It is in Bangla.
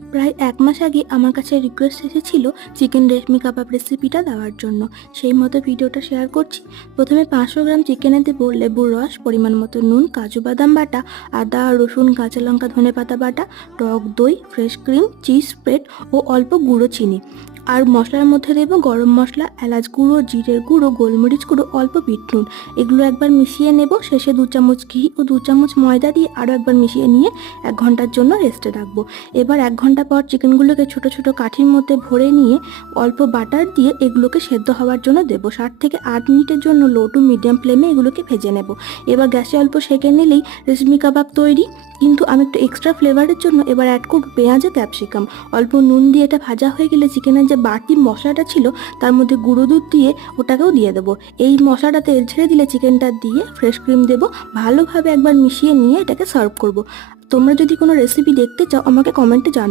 প্রায় ১ মাস আগে আমার কাছে রিকোয়েস্ট এসেছিল চিকেন রেশমি কাবাব রেসিপিটা দেওয়ার জন্য। সেই মতো ভিডিওটা শেয়ার করছি। প্রথমে ৫০০ গ্রাম চিকেনে দেবো লেবুর রস, পরিমাণ মতো নুন, কাজু বাদাম বাটা, আদা রসুন কাঁচা লঙ্কা ধনেপাতা বাটা, টক দই, ফ্রেশ ক্রিম, চিজ স্প্রেড ও অল্প গুঁড়ো চিনি। আর মশলার মধ্যে দেবো গরম মশলা, এলাচ গুঁড়ো, জিরের গুঁড়ো, গোলমরিচ গুঁড়ো, অল্প বিট নুন। এগুলো একবার মিশিয়ে নেব। শেষে ২ চামচ ঘি ও ২ চামচ ময়দা দিয়ে আরও একবার মিশিয়ে নিয়ে ১ ঘন্টার জন্য রেস্টে রাখবো। এবার ১ ঘন্টা পর চিকেনগুলোকে ছোট ছোট কাঠির মধ্যে ভরে নিয়ে অল্প বাটার দিয়ে এগুলোকে সেদ্ধ হওয়ার জন্য দেবো। ৭ থেকে ৮ মিনিটের জন্য লো টু মিডিয়াম ফ্লেমে এগুলোকে ভেজে নেব। এবার গ্যাসে অল্প সেঁকে নিলেই রেশমি কাবাব তৈরি। কিন্তু আমি একটু এক্সট্রা ফ্লেভারের জন্য এবার অ্যাড করব পেঁয়াজ ও ক্যাপসিকাম। অল্প নুন দিয়ে এটা ভাজা হয়ে গেলে চিকেনের যে বাড়তি মশলাটা ছিল তার মধ্যে গুঁড়ো দুধ দিয়ে ওটাকেও দিয়ে দেবো। এই মশলাটা তেল ছেড়ে দিলে চিকেনটা দিয়ে ফ্রেশ ক্রিম দেবো। ভালোভাবে একবার মিশিয়ে নিয়ে এটাকে সার্ভ করব। তোমরা যদি কোনো রেসিপি দেখতে চাও আমাকে কমেন্টে জানাও।